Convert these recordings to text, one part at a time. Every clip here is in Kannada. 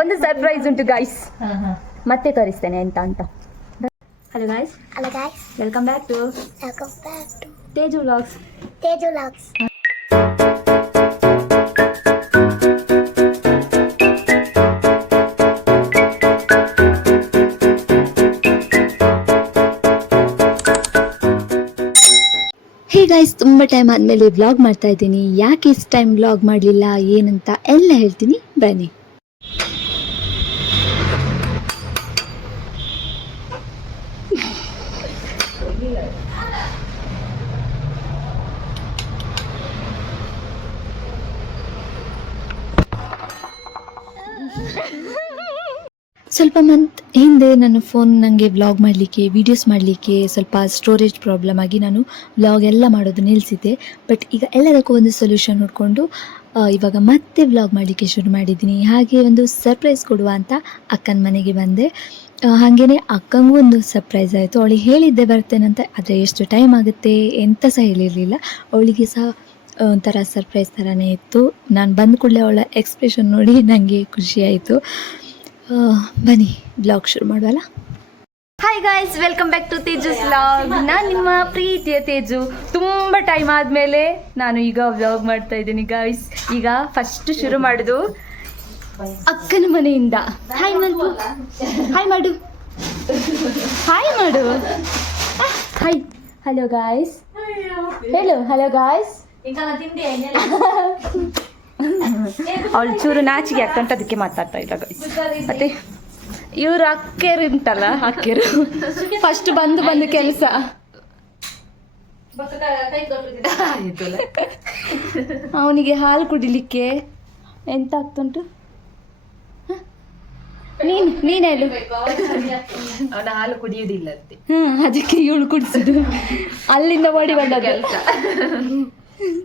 ಒಂದು ಸರ್ಪ್ರೈಸ್ ಉಂಟು ಗೈಸ್, ಮತ್ತೆ ತೋರಿಸ್ತೇನೆ ಎಂತ ಅಂತ. Hello guys, welcome back to Teju vlogs. Hey guys, ತುಂಬ ಟೈಮ್ ಆದಮೇಲೆ ವ್ಲಾಗ್ ಮಾಡ್ತಾ ಇದ್ದೀನಿ. ಯಾಕೆ ಇಷ್ಟು ಟೈಮ್ ವ್ಲಾಗ್ ಮಾಡಲಿಲ್ಲ ಏನಂತ ಎಲ್ಲ ಹೇಳ್ತೀನಿ ಬನ್ನಿ. ಸ್ವಲ್ಪ ಮಂತ್ ಹಿಂದೆ ನನ್ನ ಫೋನ್ ನನಗೆ ವ್ಲಾಗ್ ಮಾಡಲಿಕ್ಕೆ, ವೀಡಿಯೋಸ್ ಮಾಡಲಿಕ್ಕೆ ಸ್ವಲ್ಪ ಸ್ಟೋರೇಜ್ ಪ್ರಾಬ್ಲಮ್ ಆಗಿ ನಾನು ವ್ಲಾಗ್ ಎಲ್ಲ ಮಾಡೋದು ನಿಲ್ಲಿಸಿದ್ದೆ. ಬಟ್ ಈಗ ಎಲ್ಲದಕ್ಕೂ ಒಂದು ಸೊಲ್ಯೂಷನ್ ಹುಡ್ಕೊಂಡು ಇವಾಗ ಮತ್ತೆ ವ್ಲಾಗ್ ಮಾಡಲಿಕ್ಕೆ ಶುರು ಮಾಡಿದ್ದೀನಿ. ಹಾಗೆ ಒಂದು ಸರ್ಪ್ರೈಸ್ ಕೊಡುವ ಅಂತ ಅಕ್ಕನ ಮನೆಗೆ ಬಂದೆ. ಹಾಗೆಯೇ ಅಕ್ಕಂಗೂ ಒಂದು ಸರ್ಪ್ರೈಸ್ ಆಯಿತು. ಅವಳಿಗೆ ಹೇಳಿದ್ದೆ ಬರ್ತೇನಂತ, ಆದರೆ ಎಷ್ಟು ಟೈಮ್ ಆಗುತ್ತೆ ಎಂತ ಸಹ ಹೇಳಿರಲಿಲ್ಲ. ಅವಳಿಗೆ ಸಹ ಒಂಥರ ಸರ್ಪ್ರೈಸ್ ಥರನೇ ಇತ್ತು. ನಾನು ಬಂದ ಕೂಡಲೇ ಅವಳ ಎಕ್ಸ್ಪ್ರೆಷನ್ ನೋಡಿ ನನಗೆ ಖುಷಿಯಾಯಿತು. ಬನ್ನಿ ವ್ಲಾಗ್ ಶುರು ಮಾಡುವಲ್ಲ. Hi guys, welcome back to Tejus vlog. ನಾನು ನಿಮ್ಮ ಪ್ರೀತಿಯ ತೇಜು. ತುಂಬ ಟೈಮ್ ಆದಮೇಲೆ ನಾನು ಈಗ ವ್ಲಾಗ್ ಮಾಡ್ತಾ ಇದ್ದೀನಿ ಗಾಯ್ಸ್. ಈಗ ಫಸ್ಟ್ ಶುರು ಮಾಡೋದು ಅಕ್ಕನ ಮನೆಯಿಂದ. ಹಾಯ್ ಮಾಡು, ಹಾಯ್ ಮಾಡು, ಹಾಯ್ ಮಾಡು, ಹಾಯ್. ಹಲೋ ಗಾಯ್ಸ್, ಹೇಳು ಹಲೋ ಗಾಯ್ಸ್. ಅವಳು ಚೂರು ನಾಚಿಗೆ ಆಗ್ತಂತ ಅದಕ್ಕೆ ಮಾತಾಡ್ತಾ ಇಲ್ಲ ಗೈಸ್. ಮತ್ತೆ ಇವರು ಅಕ್ಕೆರು ಉಂಟಲ್ಲ, ಅಕ್ಕೆರು ಫಸ್ಟ್ ಬಂದು ಕೆಲಸ. ಅವನಿಗೆ ಹಾಲು ಕುಡಿಲಿಕ್ಕೆ ಎಂತ ಆಗ್ತುಂಟು, ನೀನ್ ಹೇಳು. ಅವನ ಹಾಲು ಕುಡಿಯುವುದಿಲ್ಲ ಅಂತೆ. ಅದಕ್ಕೆ ಇವಳು ಕುಡಿಸುದು. ಅಲ್ಲಿಂದ ಓಡಿ ಬಂದದ್ದು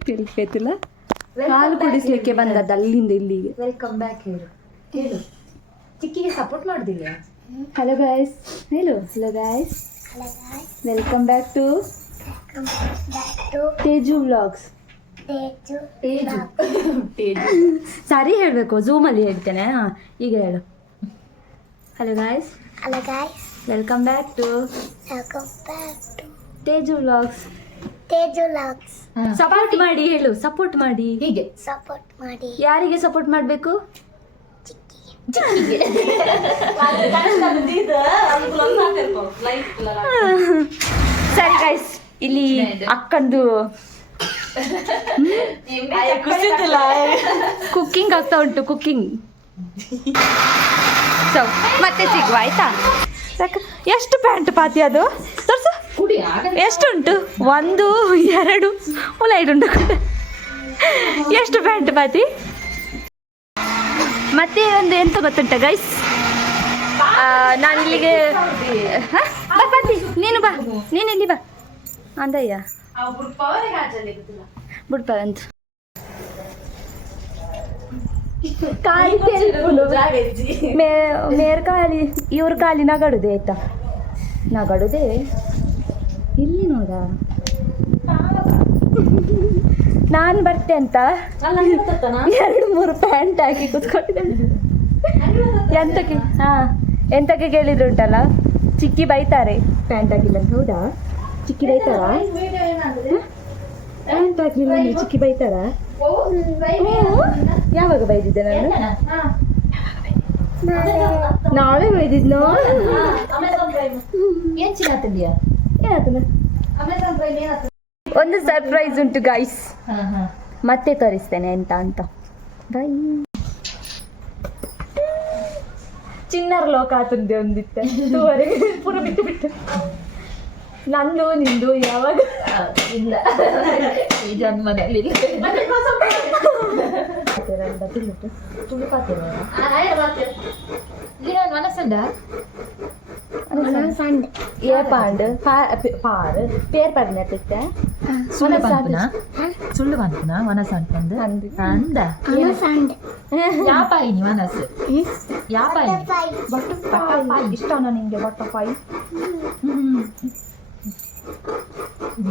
ತಿಳಿಲ್ಲ, ಹಾಲು ಕುಡಿಸ್ಲಿಕ್ಕೆ ಬಂದದ್ದು ಅಲ್ಲಿಂದ ಇಲ್ಲಿಗೆ. Welcome back. ಹೇಳು ಚಿಕ್ಕಿಗೆ ಸಪೋರ್ಟ್ ಮಾಡುದಿಲ್ಲ. ಹಲೋ ಗಾಯ್ಸ್, ಹೇಳು hello guys, welcome back to Teju vlogs. ಸರಿ ಹೇಳಬೇಕು, ಝೂಮಲ್ಲಿ ಹೇಳ್ತೇನೆ. ಈಗ ಹೇಳು hello guys, welcome back to Teju vlogs. Support ಮಾಡಿ ಹೇಳು, ಸಪೋರ್ಟ್ ಮಾಡಿ. ಹೀಗೆ ಸಪೋರ್ಟ್ ಮಾಡಿ. ಯಾರಿಗೆ ಸಪೋರ್ಟ್ ಮಾಡಬೇಕು? ಸರಿ ಗೈಸ್, ಇಲ್ಲಿ ಅಕ್ಕಂದು ಕುಕ್ಕಿಂಗ್ ಆಗ್ತಾ ಉಂಟು, ಕುಕ್ಕಿಂಗ್. ಸೊ ಮತ್ತೆ ಸಿಗುವ ಆಯ್ತಾ? ಎಷ್ಟು ಪ್ಯಾಂಟ್ ಪಾತಿ ಅದು ತೋರ್ಸು, ಎಷ್ಟು ಉಂಟು? 1 2 5 ಉಂಟು. ಎಷ್ಟು ಪ್ಯಾಂಟ್ ಪಾತಿ? ಮತ್ತೆ ಒಂದು ಎಂತ ಗೊತ್ತುಂಟ ಗೈಸ್, ನಾನು ಇಲ್ಲಿಗೆ ಪಾತಿ, ನೀನು ಬಾ, ನೀನು ಇಲ್ಲಿ ಬಾ ಅಂದಯ್ಯ ಬುಡ್ಪ ಅಂತ ಮೇರ್ ಖಾಲಿ, ಇವ್ರ ಖಾಲಿ ನಗಡುದೆ ಆಯ್ತಾ, ನಗಡುದೆ ಇಲ್ಲಿ ನೋಡ. ನಾನು ಬರ್ತೆ ಅಂತ 2-3 ಪ್ಯಾಂಟ್ ಹಾಕಿ ಕೂತ್ಕೊಂಡಿದ್ದೆ. ಎಂತಕ್ಕೆ ಕೇಳಿದ್ರು ಉಂಟಲ್ಲ, ಚಿಕ್ಕಿ ಬೈತಾರೆ ಪ್ಯಾಂಟ್ ಹಾಕಿಲ್ಲ ಅಂತ. ಹೌದಾ, ಚಿಕ್ಕಿ ಬೈತಾರ? ಪ್ಯಾಂಟ್ ಹಾಕಿಲ್ಲ ಅಂದ್ರೆ ಚಿಕ್ಕಿ ಬೈತಾರ? ಯಾವಾಗ ಬೈದಿದ್ದೆ ನಾನು? ನಾಳೆ ಬೈದಿದ್ನೋ? ಒಂದು ಸರ್ಪ್ರೈಸ್ ಉಂಟು ಗೈಸ್, ಮತ್ತೆ ತೋರಿಸ್ತೇನೆ ಎಂತ ಅಂತ. ಬೈ. ಚಿನ್ನರ ಲೋಕ ಆತಂದೆ ಒಂದಿತ್ತೆ ಪೂರ ಬಿಟ್ಟು ನಂದು ನಿಂದು ಯಾವಾಗ ಇಲ್ಲ, ಈ ಜನ್ಮದಲ್ಲಿ ಮನಸ್ಸಂಡ ಏಪಾಂಡ್ ಪಾರು ಪೇರ್ ಪಡ್ನತ್ತೆ ಸುಳ್ಳು ಬಂತನ ಮನಸ್ಸು ಅಂತಂದು ಅಂದ ಯಾಪಾಯಿ ಮನಸ್ಸು ಯಾಪಾಯಿ ಬಟರ್ಫ್ಲೈ ಇಷ್ಟನಾ ನಿಂಗೆ? ಬಟರ್ಫ್ಲೈ ಊಟ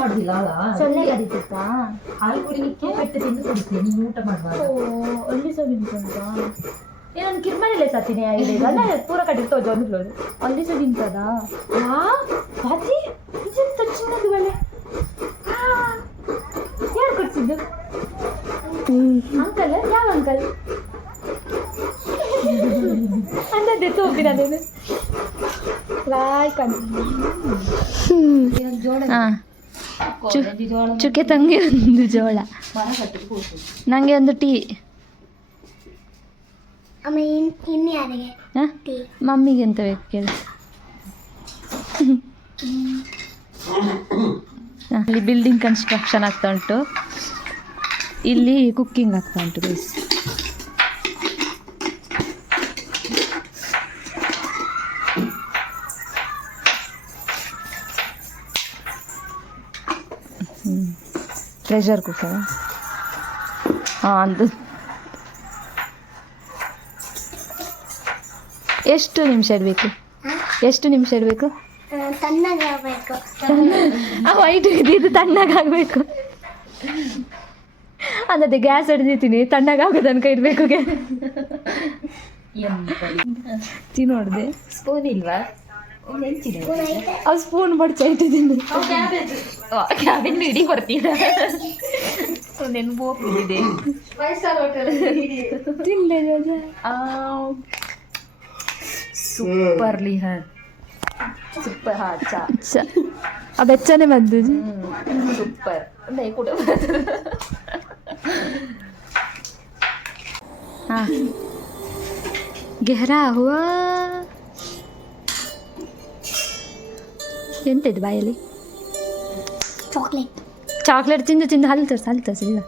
ಮಾಡುದಿಲ್ಲ ಸೊಳ್ಳೆ ಕರೀತಿತ್ತಾ? ಹಾಲು ಕುಡಿಲಿಕ್ಕೆ ಪೆಟ್ಟು ತಿಂದು ಕುಡಿತೀನಿ, ನೀನು ಊಟ ಮಾಡುವಾಗ. ಅಲ್ಲಿ ಸಹ ತಿಂತಂತ ನಾನು ಕಿರ್ಮನೆಲೆ ಸತ್ತಿನಿ ಈಗ ಅಲ್ಲ ಪೂರ ಕಡೆ ತೋಜ ಒಂದು ಅಲ್ಲಿ ಸಹ ತಿಂತದಾ? ಅದೇ ಇದೆಂತ ಚಿನ್ನದು ಬಳೆ ಯಾರು ಕೊಡ್ಸಿದ್ದು? ಅಂಕಲ್ ಯಾವ ಅಂಕಲ್? ಅಂದದ್ದೆ ತೋಪಿನ ಅದೇನು ಚುಕ್ಕೆ ತಂಗಿ ಒಂದು ಜೋಳ, ನನಗೆ ಒಂದು ಟೀ. ಮಮ್ಮಿಗೆ ಎಂತ ಬೇಕು ಕೇಳಿ. ಇಲ್ಲಿ ಬಿಲ್ಡಿಂಗ್ ಕನ್ಸ್ಟ್ರಕ್ಷನ್ ಆಗ್ತಾ ಉಂಟು, ಇಲ್ಲಿ ಕುಕ್ಕಿಂಗ್ ಆಗ್ತಾ ಉಂಟು ಗೈಸ್. Pressure cooker. ಹಾಂ, ಅದು ಎಷ್ಟು ನಿಮಿಷ ಇಡಬೇಕು? ಎಷ್ಟು ನಿಮಿಷ ಇಡಬೇಕು? ತಣ್ಣಗಾಗಬೇಕು. ವೈಟ್ ಇದು ತಣ್ಣಗಾಗಬೇಕು. ಅದೇ ಗ್ಯಾಸ್ ಹಿಡ್ದಿದ್ದೀನಿ, ತಣ್ಣಗಾಗೋ ತನಕ ಇಡಬೇಕು. ತಿನ್ನೋಡ್ದೆ ಸ್ಪೂನ್ ಇಲ್ವಾ? ಅವು ಸ್ಪೂನ್ ಬಡ್ಚ ಇಟ್ಟಿದ್ದೀನಿ. ಕ್ಯಾಬಿನ್ ಇಡೀ ಕೊಡ್ತೀರ ನೆನಪು ಹೋಗ್ತಿದೆ. 5 ಸ್ಟಾರ್ ಹೋಟೆಲ್ ತಿನ್ಲೆ ಸೂಪರ್ ಲಿಹರ್, ಸೂಪರ್. ಹಾ, ಚಾ ಆ ಬೆಚ್ಚನೆ ಬಂದು ಸೂಪರ್. ನೈ ಕೂಡ ಹಾಂ ಗೆಹರಾ ಹುವಾ. ಎಂತಿದೆ ಬಾಯಲ್ಲಿ? ಚಾಕ್ಲೇಟ್ ತಿಂದು ತಿಂದು ಹಲ್ಲು ತೋರಿಸಿ ಇಲ್ಲ.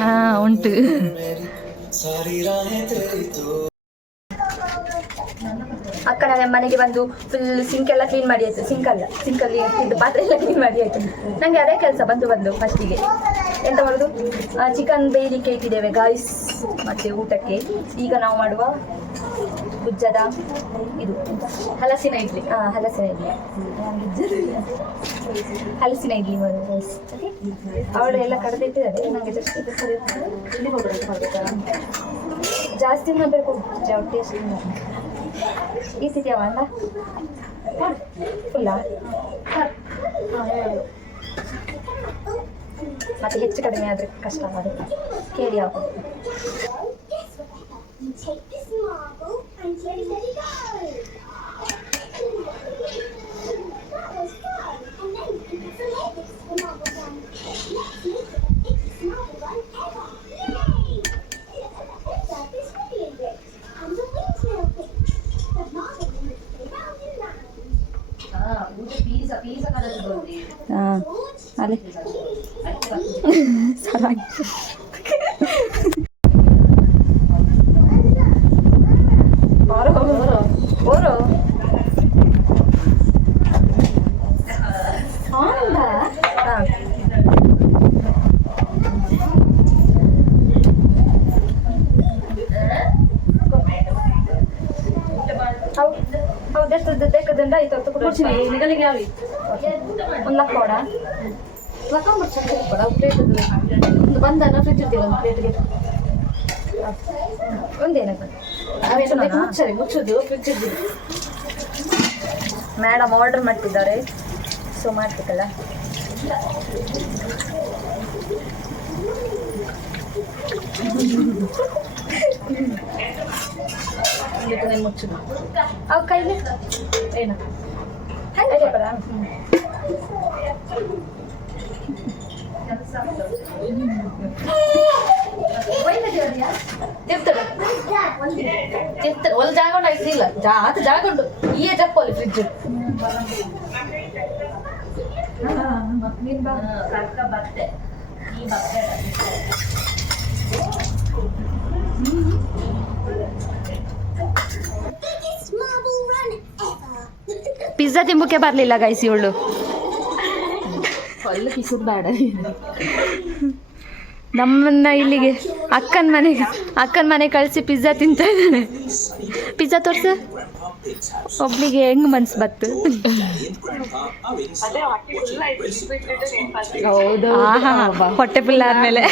ಹಾಂ ಉಂಟು. ಅಕ್ಕ ನನ್ನ ಮನೆಗೆ ಬಂದು ಫುಲ್ ಸಿಂಕ್ ಎಲ್ಲ ಕ್ಲೀನ್ ಮಾಡಿ ಆಯ್ತು. ಸಿಂಕಲ್ಲಿ ಇಟ್ಟಿದ್ದು ಪಾತ್ರೆ ಎಲ್ಲ ಕ್ಲೀನ್ ಮಾಡಿ ಆಯ್ತು. ನನಗೆ ಅದೇ ಕೆಲಸ ಬಂದು ಫಸ್ಟಿಗೆ ಎಂತ ಮಾಡೋದು, ಚಿಕನ್ ಬೇಯಲಿಕ್ಕೆ ಇಟ್ಟಿದ್ದೇವೆ ಗಾಯ್ಸ್, ಮತ್ತು ಊಟಕ್ಕೆ. ಈಗ ನಾವು ಮಾಡುವ ಗುಜ್ಜದ ಇದು ಹಲಸಿನ ಇಡ್ಲಿ. ಹಲಸಿನ ಇಡ್ಲಿ ಮಾಡೋದು ಗೈಸ್. ಅವಳು ಎಲ್ಲ ಕಡ್ದಿಟ್ಟಿದ್ದಾರೆ, ನನಗೆ ಜಸ್ಟ್ ಜಾಸ್ತಿ ಮಾಡಬೇಕು ಟೇಸ್ಟ್. ಈ ಸಿಟಿಯವ ಅಲ್ಲ ಫುಲ್ಲ ಮತ್ತೆ ಹೆಚ್ಚು ಕಡಿಮೆ ಆದರೆ ಕಷ್ಟ ಅದಕ್ಕೆ ಕೇಳಿ ಯಾವ ಹಾಂ ಅಲ್ಲೇ ಸರಾಗಿ ಓರೋ ಹೌದೆಷ್ಟು ಬೇಕಾದಂಡ ಆಯ್ತು ಹೊತ್ತು ಕೂಡ ನಿಗಲಿಗೆ ಯಾವಿ ಒಂದು ಲಕ್ಕೋಡ ಒಂದು ಬಂದನ ಫ್ರಿಜ್ ಇರ್ತೀವಿ ಒಂದು ಪ್ಲೇಟ್ಗೆ ಒಂದೇನಕ್ಕೆ ಮುಚ್ಚೋದು ಫ್ರಿಜ್ ಇರ್ತೀವಿ. ಮೇಡಮ್ ಆರ್ಡರ್ ಮಾಡ್ತಿದ್ದಾರೆ, ಸೊ ಮಾಡ್ಬೇಕಲ್ಲ. ಮುಚ್ಚೋದು ಅವು ಕೈಲಿ ಏನು ಅದೇ ಬರ ಒಂದು ಜಾಗ ಉಂಟು ಐತಿಲ್ಲ ಅದು ಜಾಗ ಉಂಟು ಈ ಜಪ್ಪಲ್ಲಿ ಫ್ರಿಜ್ ಬತ್ತೆ ಈ ಬತ್ತೆ ಪಿಜ್ಜಾ ತಿಂಬಕ್ಕೆ ಬರಲಿಲ್ಲ ಗೈಸ್ ಇವಳು. ಹೊಲ್ಲು ಕಿಸುದು ಬೇಡ. ನಮ್ಮನ್ನ ಇಲ್ಲಿಗೆ ಅಕ್ಕನ ಮನೆ ಕಳಿಸಿ ಪಿಜ್ಜಾ ತಿಂತಾ ಇದ್ದಾನೆ. ಪಿಜ್ಜಾ ತೋರ್ಸ, ಒಬ್ಳಿಗೆ ಹೆಂಗ್ ಮನ್ಸು ಬತ್ತು. ಆಹಾ, ಹೊಟ್ಟೆ ಫುಲ್ ಆದ್ಮೇಲೆ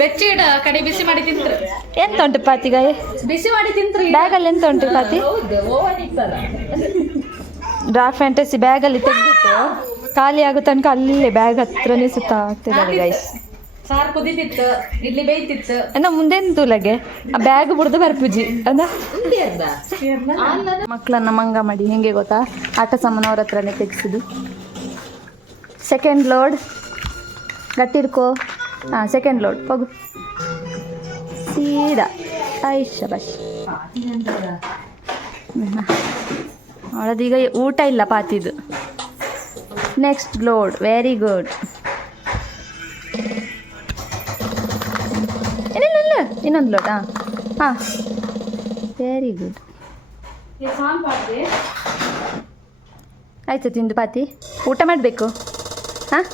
ಬೆಚ್ಚಿಡ ಕಡೆ ಬಿಸಿ ಮಾಡಿ ತಿಂತ್ರು. ಎಂತ ಉಂಟು ಪಾತಿಗ? ಬಿಸಿ ಮಾಡಿ ತಿಂತ್ರಿ. ಬ್ಯಾಗಲ್ಲಿ ಎಂತ ಉಂಟು ಪಾತಿ? ಓವನ್ ಇತ್ತಲ್ಲ. ಡಾರ್ಕ್ ಫ್ಯಾಂಟಸಿ ಬ್ಯಾಗಲ್ಲಿ ತೆಗ್ದಿತ್ತು, ಖಾಲಿ ಆಗೋ ತನಕ ಅಲ್ಲೇ ಬ್ಯಾಗ್ ಹತ್ರನೇ ಸುತ್ತ ಆಗ್ತಿದ್ದಾರೆ ಗೈಸ್. ಸಾರು ಕುದಿತಿತ್ತು, ಇಡ್ಲಿ ಬೇಯ್ತಿತ್ತು. ಮುಂದೇನು ತೂಲಗೆ ಆ ಬ್ಯಾಗ್ ಬಿಡ್ದು ಬರ್ಪೂಜಿ ಅದ. ಮಕ್ಕಳನ್ನ ಮಂಗ ಮಾಡಿ ಹೆಂಗೆ ಗೊತ್ತಾ, ಆಟ ಸಾಮಾನು ಅವ್ರ ಹತ್ರನೇ ತೆಗ್ಸಿದ್ದು. ಸೆಕೆಂಡ್ ಲೋಡ್ ಗಟ್ಟಿ ಹಿಡ್ಕೋ. ಹಾಂ, ಸೆಕೆಂಡ್ ಲೋಡ್ ಹೋಗು ಸೀದಾ. ಆಯ್ಷ ಬಶ್. ಅವಳದೀಗ ಊಟ ಇಲ್ಲ ಪಾತಿದು. Next load, very good. ಇಲ್ಲ ಇನ್ನೊಂದು ಲೋಡ್. ಹಾಂ ವೆರಿ ಗುಡ್. ಆಯ್ತು ತಿಂದು ಪಾತಿ. ಊಟ ಮಾಡಬೇಕು. ಹಾಂ,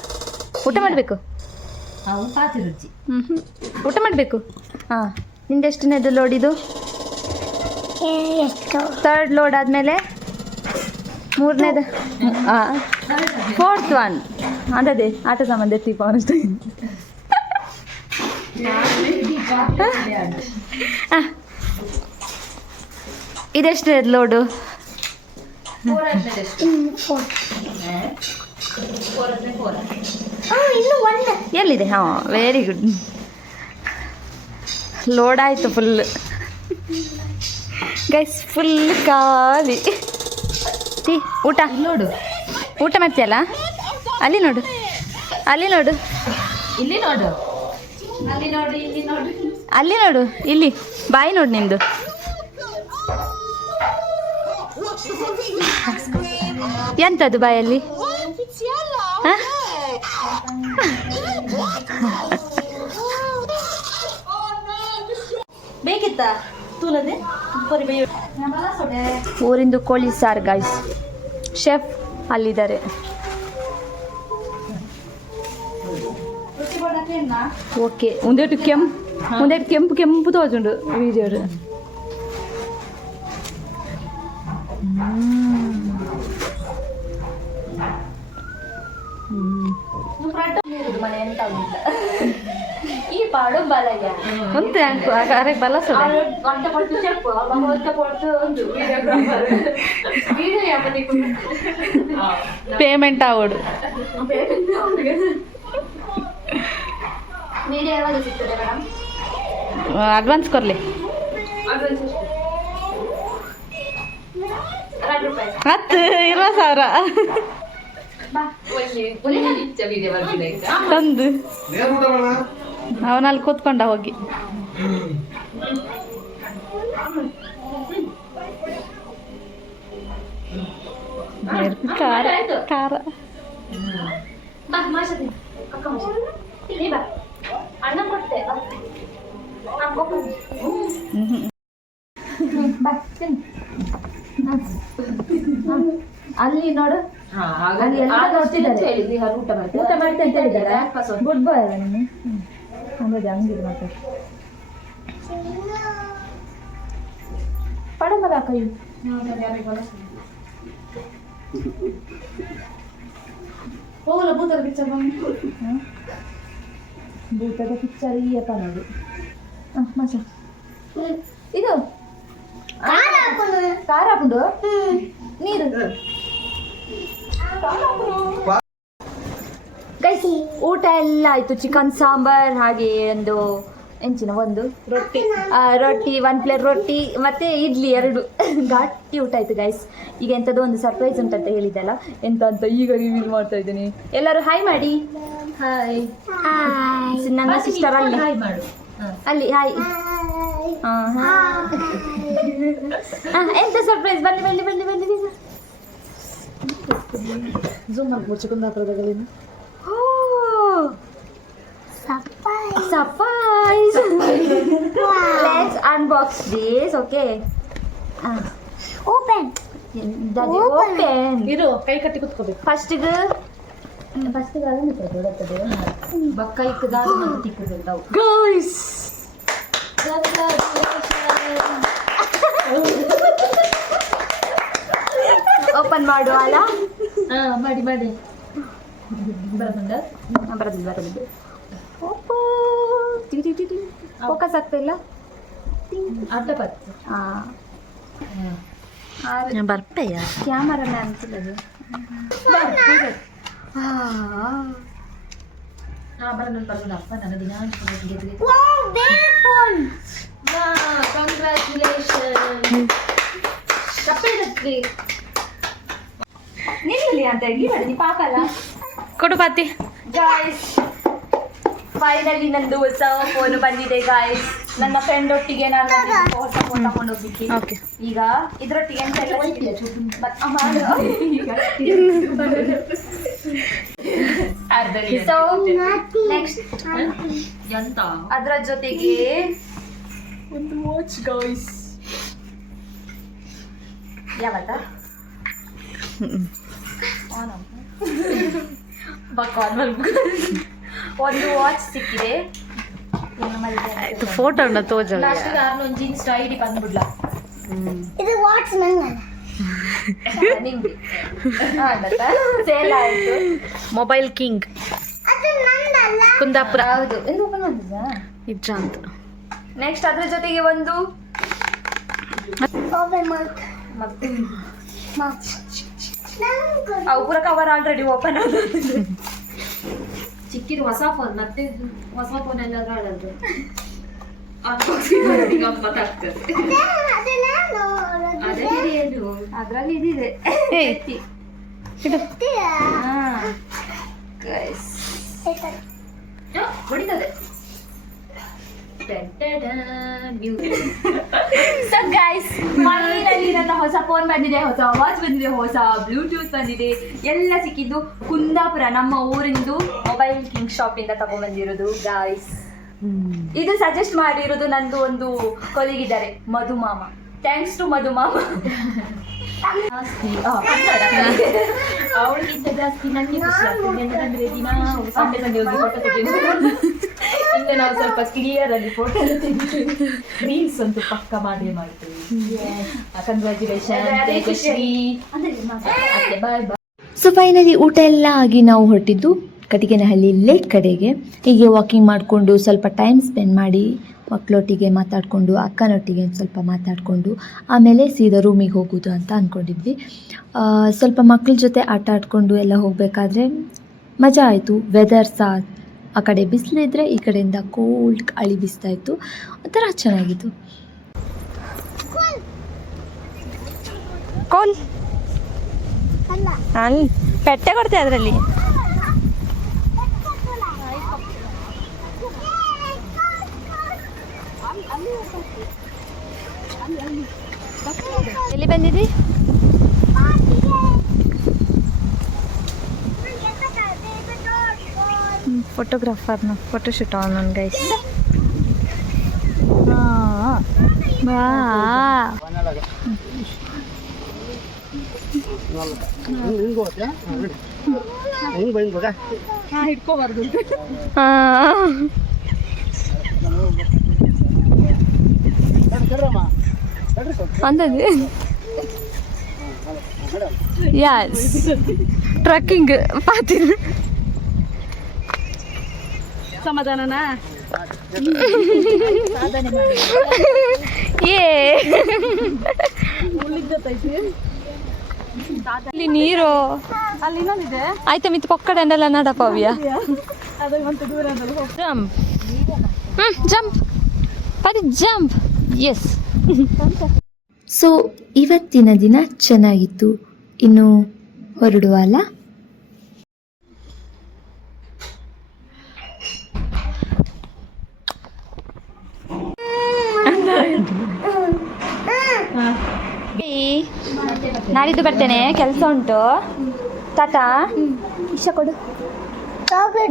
ಊಟ ಮಾಡಬೇಕು. ಊಟ ಮಾಡಬೇಕು. ಹಾಂ, ನಿಂದೆಷ್ಟನೇದು ಲೋಡ್ ಇದು? ಥರ್ಡ್ ಲೋಡ್ ಆದಮೇಲೆ ಮೂರನೇದು. ಹಾಂ, ಫೋರ್ತ್ ಒನ್. ಅದೇ ಆಟ ಸಾಮಾನು ಎತ್ತಿ ಫಾರೆಸ್ಟ್. ಇದೆಷ್ಟು ಲೋಡು? ಎಲ್ಲಿದೆ? ಹಾಂ, ವೆರಿ ಗುಡ್. ಲೋಡ್ ಆಯಿತು ಫುಲ್ ಗೈಸ್, ಫುಲ್ ಖಾಲಿ. ಊಟ ನೋಡು, ಊಟ ಮಾಡ್ತೀಯಲ್ಲ? ಅಲ್ಲಿ ನೋಡು, ಅಲ್ಲಿ ನೋಡು, ಇಲ್ಲಿ ನೋಡು, ಅಲ್ಲಿ ನೋಡು, ಇಲ್ಲಿ ನೋಡು, ಅಲ್ಲಿ ನೋಡು, ಇಲ್ಲಿ ಬಾಯಿ ನೋಡು ನಿಂದು. ಎಂಥದ್ದು ಬಾಯಲ್ಲಿ? ಹಾಂ, ಬೇಕಿತ್ತಾ ತೂಲದೆ? ಊರಿಂದು ಕೋಳಿ ಸಾರು ಗಾಯ್ಸ್. ಶೆಫ್ ಅಲ್ಲಿದ್ದಾರೆ. ಓಕೆ, ಒಂದೇಟು ಕೆಂಪು ತೋಜುಂಡು ವೀಡಿಯೋಡು. ఈ పాడు బలయ్య అంతే అరే బలస వంట పడుతూ చెప్పు వంట పడుతూ వీడియో ఏమని పేమెంట్ ఆవడు వీడియో ಯಾವಾಗ ಸಿಗ್ತದೆ ಮೇಡಮ್? ಅಡ್ವಾನ್ಸ್ ಕೊರ್ಲಿ. ಹತ್ತು 20,000 ತಂದು ಅವನಲ್ಲಿ ಕೂತ್ಕೊಂಡ ಹೋಗಿ. ಖಾರ ಖಾರ ಅಣ್ಣ ಕೊಡ್ತೆ ಅಲ್ಲಿ ನೋಡು, ಊಟ ಮಾಡ್ತೆ ಅಂತ ಹೇಳಿದ್ದಾರೆ. ಗುಡ್ ಬಾಯ್ ಅಲ್ಲ ನೀನು? ಹಂಗದೆ ಹಂಗಿದ್ ಮಾತಾಡ ಪಡ ಮಗ ಕೈ ಹೋಗಲ್ಲ. ಭೂತದ ಪಿಕ್ಚರ್ ಭೂತದ ಪಿಕ್ಚರ್ ಈಯಪ್ಪ ನೋಡು. ಮಸ ಇದು ಖಾರ ಹಾಕೊಂಡು ನೀರು ಗೈಸ್. ಊಟ ಎಲ್ಲ ಆಯಿತು. ಚಿಕನ್ ಸಾಂಬಾರ್, ಹಾಗೆ ಒಂದು ಒಂದು ರೊಟ್ಟಿ 1 ಪ್ಲೇಟ್ ರೊಟ್ಟಿ ಮತ್ತು ಇಡ್ಲಿ 2 ಗಟ್ಟಿ ಊಟ ಆಯಿತು ಗೈಸ್. ಈಗ ಎಂಥದ್ದು ಒಂದು ಸರ್ಪ್ರೈಸ್ ಉಂಟಂತ ಹೇಳಿದ್ದಲ್ಲ, ಎಂತ ಅಂತ ಈಗ ರಿವೀಲ್ ಮಾಡ್ತಾ ಇದ್ದೀನಿ. ಎಲ್ಲರೂ ಹಾಯ್ ಮಾಡಿ. ಹಾಯ್. ನನ್ನ ಸಿಸ್ಟರ್ ಅಲ್ಲಿ ಹಾಯ್ ಮಾಡು. ಅಲ್ಲಿ ಹಾಯ್. ಎಂತ ಸರ್ಪ್ರೈಸ್? ಬನ್ನಿ ಬನ್ನಿ ಬನ್ನಿ ಬನ್ನಿ. ಝೂಮ್ ಮಾಡ್ಬೋದು ಚಿಕ್ಕಂದಾಪುರದಲ್ಲಿ. Surprise! Let's unbox this, okay? Open. Open. ಇರು, ಕೈ ಕಟ್ಟಿ ಕುತ್ಕೋಬೇಕು. ಫಸ್ಟಿಗೆ ಫಸ್ಟ್ ಬಕ್ಕ ಇಕ್ಕದಾಗ ಮತ್ತೆ ತಿಕ್ಕದಿರ್ತಾವು ಓಪನ್ ಮಾಡುವ ಅಲ್ಲ ಮಾಡಿ ಬರದಿಲ್ಲ ಫೋಕಸ್ ಆಗ್ತಾ ಇಲ್ಲ ಅಡ್ಡ ಬರ್ತದೆ ಬರ್ಪೆಯ ಕ್ಯಾಮರಾ ಅನ್ಸಿಲ್ಲದು ಅಪ್ಪ ನನ್ನ ದಿನಾಂಕ ನಿಲ್ಲಿ ಅಂತ ಹೇಳಿ ಮಾಡಿ ಪಾಪ ಅಲ್ಲ ಕೊಡು ಪಾತಿ ಗಾಯ್ಸ್ ಫೈನಲಿ ನಂದು ಹೊಸ ಫೋನ್ ಬಂದಿದೆ ಗಾಯ್ಸ್ ನನ್ನ ಫ್ರೆಂಡ್ ಒಟ್ಟಿಗೆ ನಾನು ಹೊಸ ಫೋನ್ ತಗೊಂಡು ಹೋಗ್ಲಿಕ್ಕೆ ಓಕೆ ಈಗ ಇದ್ರೊಟ್ಟಿಗೆ ಎಂತ ಎಲ್ಲ ಸೊ ನೆಕ್ಸ್ಟ್ ಎಂತ ಅದ್ರ ಜೊತೆಗೆ ಒಂದು ವಾಚ್ ಗಾಯ್ಸ್ ಯಾವತ್ತ ಒಂದು ವಾಚ್ ಸಿಕ್ಕಿದೆ ಫೋಟೋ ತೋಜ ಲಾಸ್ಟ್ ಒಂದ್ ಇನ್ಸ್ಟಾ ಐಡಿ ಬಂದ್ಬಿಡ್ಲ ನಿಂಗೆ ಸೇಲ್ ಆಯ್ತು ಮೊಬೈಲ್ ಕಿಂಗ್ ಕುಂದಾಪುರ ಹೌದು ಎಂದು ಓಪನ್ ಮಾಡಿದ್ರಾ ಇಜ್ಜ ಅಂತ ನೆಕ್ಸ್ಟ್ ಅದ್ರ ಜೊತೆಗೆ ಒಂದು ಮತ್ತೆ ಅವು ಪೂರ ಕವರ್ ಆಲ್ರೆಡಿ ಓಪನ್ ಆದ ಚಿಕ್ಕಿದ ಹೊಸ ಫೋನ್ ಮತ್ತೆ ಹೊಸ ಫೋನ್ ಎಲ್ಲಾದ್ರೂ ಆಡೋದು ಅದ್ರಲ್ಲಿ ಇದಿದೆ ಹೊಡಿತದೆ ಸೊ ಗೈಸ್ ಫೈನಲಿ ನನ್ನ ಹೊಸ ಫೋನ್ ಬಂದಿದೆ, ಹೊಸ ವಾಚ್ ಬಂದಿದೆ, ಹೊಸ ಬ್ಲೂಟೂತ್ ಬಂದಿದೆ, ಎಲ್ಲ ಸಿಕ್ಕಿದ್ದು ಕುಂದಾಪುರ ನಮ್ಮ ಊರಿಂದು ಮೊಬೈಲ್ ಕಿಂಗ್ ಶಾಪ್ ಇಂದ ತಗೊಂಡ್ಬಂದಿರೋದು ಗಾಯ್ಸ್. ಇದು ಸಜೆಸ್ಟ್ ಮಾಡಿರೋದು ನಂದು ಒಂದು ಕೊಲೀಗ್ ಇದ್ದಾರೆ, ಮಧು ಮಾಮ. ಥ್ಯಾಂಕ್ಸ್ ಟು ಮಧು ಮಾಮ. ಅವಳಿಗಿಂತ ಜಾಸ್ತಿ ನನಗೆ ಖುಷಿ ಆಗ್ತದೆ ಯಾಕಂದ್ರೆ ದಿನ ಸಂಡೆ ಸಂಡೆ ಹೋಗಿ ಫೋಟೋ ತೆಗೆದು ಇನ್ನು ನಾವು ಸ್ವಲ್ಪ ಕ್ಲಿಯರ್ ಅಲ್ಲಿ ಫೋಟೋ ಎಲ್ಲ ತೆಗಿತೀವಿ. ರೀಲ್ಸ್ ಅಂತೂ ಪಕ್ಕ ಮಾಡೇ ಮಾಡ್ತೀವಿ. ಕಂಗ್ರ್ಯಾಚುಲೇಷನ್ ತೇಜಶ್ರೀ. ಬಾಯ್ ಬಾಯ್. ಸೊ ಫೈನಲಿ ಊಟ ಎಲ್ಲ ಆಗಿ ನಾವು ಹೊರಟಿದ್ದು ಕಟಿಗೆನಹಳ್ಳಿ ಲೇಕ್ ಕಡೆಗೆ. ಹೀಗೆ ವಾಕಿಂಗ್ ಮಾಡಿಕೊಂಡು ಸ್ವಲ್ಪ ಟೈಮ್ ಸ್ಪೆಂಡ್ ಮಾಡಿ ಮಕ್ಕಳೊಟ್ಟಿಗೆ ಮಾತಾಡಿಕೊಂಡು ಅಕ್ಕನೊಟ್ಟಿಗೆ ಸ್ವಲ್ಪ ಮಾತಾಡಿಕೊಂಡು ಆಮೇಲೆ ಸೀದಾ ರೂಮಿಗೆ ಹೋಗೋದು ಅಂತ ಅಂದ್ಕೊಂಡಿದ್ವಿ. ಸ್ವಲ್ಪ ಮಕ್ಕಳ ಜೊತೆ ಆಟ ಆಡಿಕೊಂಡು ಎಲ್ಲ ಹೋಗಬೇಕಾದ್ರೆ ಮಜಾ ಆಯಿತು. ವೆದರ್ ಸಹ ಆ ಕಡೆ ಬಿಸಿಲಿದ್ರೆ ಈ ಕಡೆಯಿಂದ ಕೋಲ್ಡ್ ಗಾಳಿ ಬೀಸ್ತಾ ಇತ್ತು, ಒಂಥರ ಚೆನ್ನಾಗಿತ್ತು. ಕೋಲ್ ಅಲ್ಲಿ ಪೆಟ್ಟೆ ಕೊಡ್ತೆ ಅದರಲ್ಲಿ. ಎಲ್ಲಿ ಬಂದಿದ್ದಿ? ಫೋಟೋಗ್ರಾಫರ್ನ ಫೋಟೋಶೂಟ್ ಆನ್ ಗೈಸ್. ಹಿಡ್ಕೋಬಾರ್ದು ಅಂದది ಯಸ್ ಟ್ರಕ್ಕಿಂಗ್ ಪಾತಿನ ಸಮಾಧಾನನಾ ಏ ಅಲ್ಲಿ ನೀರು ಅಲ್ಲಿ ಇನ್ನೊಂದಿದೆ. ಆಯ್ತಾ ಮಿತ್ ಪೊಕ್ಕಡನ್ನೆಲ್ಲ ನಡಪವ್ಯ ಜಂಪ್ ಜಂಪ್ ಪರಿ ಜಂಪ್. ಎಸ್. ಸೊ ಇವತ್ತಿನ ದಿನ ಚೆನ್ನಾಗಿತ್ತು. ಇನ್ನು ಹೊರಡುವ ಅಲ್ಲ? ನಾಡಿದ್ದು ಬರ್ತೇನೆ, ಕೆಲಸ ಉಂಟು. ಟಾಟಾ. ಕಿಶ ಕೊಡು,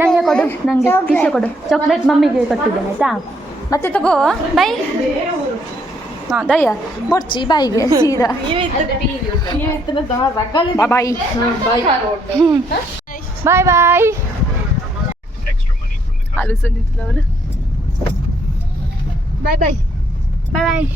ನನಗೆ ಕೊಡು, ನನಗೆ ಕಿಶ ಕೊಡು. ಚಾಕ್ಲೇಟ್ ಮಮ್ಮಿಗೆ ಕೊಟ್ಟಿದ್ದೇನೆ ಆಯ್ತಾ? ಮತ್ತೆ ತಗೋ. ಬೈ. ಹಾಂ ದಯ್ಯ ಬೊಡ್ಚಿ ಬಾಯಿಗೆ ಸೀದಾ. ಬಾಯ್. ಬಾಯ್ ಬಾಯ್. ಹಾಲು ಸಂದಿತ್ತು ಅವನು. ಬಾಯ್ ಬಾಯ್ ಬಾಯ್ ಬಾಯ್.